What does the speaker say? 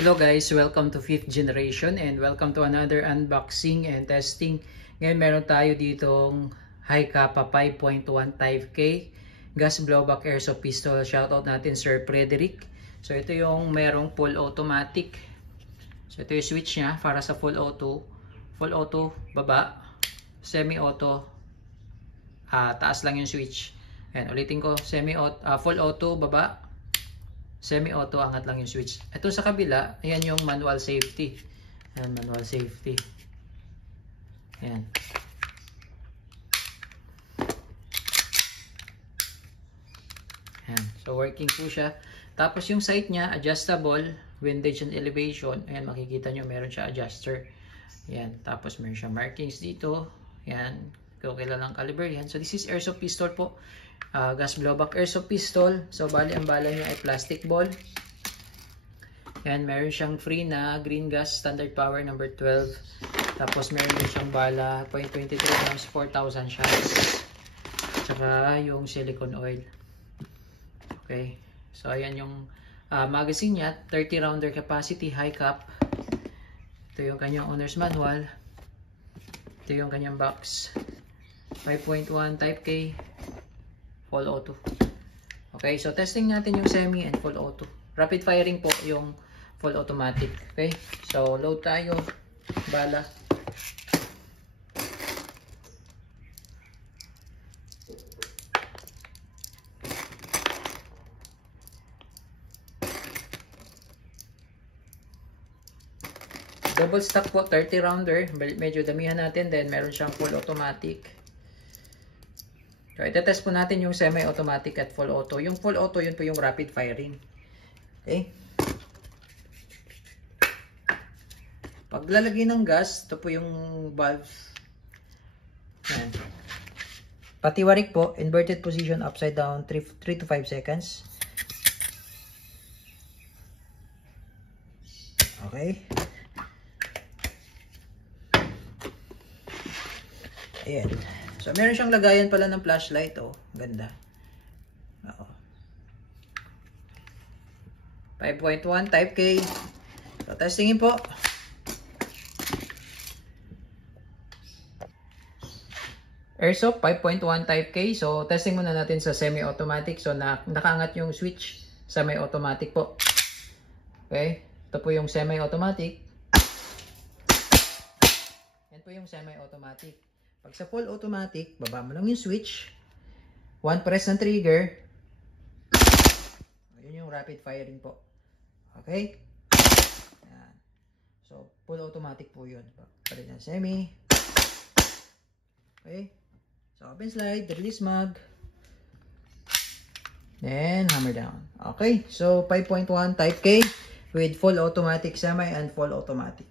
Hello guys, welcome to 5th generation and welcome to another unboxing and testing. Ngayon meron tayo ditong Hi-Capa 5.1 Type K gas blowback airsoft pistol. Shoutout natin Sir Frederick. So ito yung merong full automatic. So ito yung switch nya para sa full auto. Full auto baba, semi auto taas lang yung switch. Ayan, ulitin ko, full auto baba, semi-auto, angat lang yung switch. Ito sa kabila, ayan yung manual safety. Ayan, manual safety. Ayan. Ayan. So, working po siya. Tapos yung sight niya, adjustable, windage and elevation. Ayan, makikita nyo, meron siya adjuster. Ayan. Tapos meron siya markings dito. Ayan. Kung kilalang caliber yan. So, this is airsoft pistol po. Gas blowback airsoft pistol. So bali ang bala niya ay plastic ball. Yan, meron siyang free na green gas standard power number 12. Tapos meron din siyang bala 0.23 grams 4,000 shots. Tsaka yung silicone oil. Okay. So ayan yung magazine niya, 30 rounder capacity, high cap. Ito yung kanyang owner's manual. Ito yung kanyang box. 5.1 Type K full auto. Okay, so testing natin yung semi and full auto. Rapid firing po yung full automatic. Okay, so load tayo. Bala. Double stack po, 30 rounder. Medyo damihan natin. Then meron siyang full automatic. So, itetest po natin yung semi-automatic at full auto. Yung full auto, yun po yung rapid firing. Okay? Paglalagay ng gas, ito po yung valve. Yan. Patiwarik po, inverted position, upside down, 3 to 5 seconds. Okay? Ayan. So, meron siyang lagayan pala ng flashlight. Oh, ganda. Oo. 5.1 Type K. So, testingin po. Airsoft 5.1 Type K. So, testing muna natin sa semi-automatic. So, nakaangat yung switch sa may automatic po. Okay. Ito po yung semi-automatic. Yan po yung semi-automatic. Pag sa full automatic, baba mo lang yung switch. One press ng trigger. Ayun yung rapid firing po. Okay? Ayan. So, full automatic po yun. Palit ng semi. Okay? So, open slide, release mag. Then, hammer down. Okay? So, 5.1 Type K with full automatic semi and full automatic.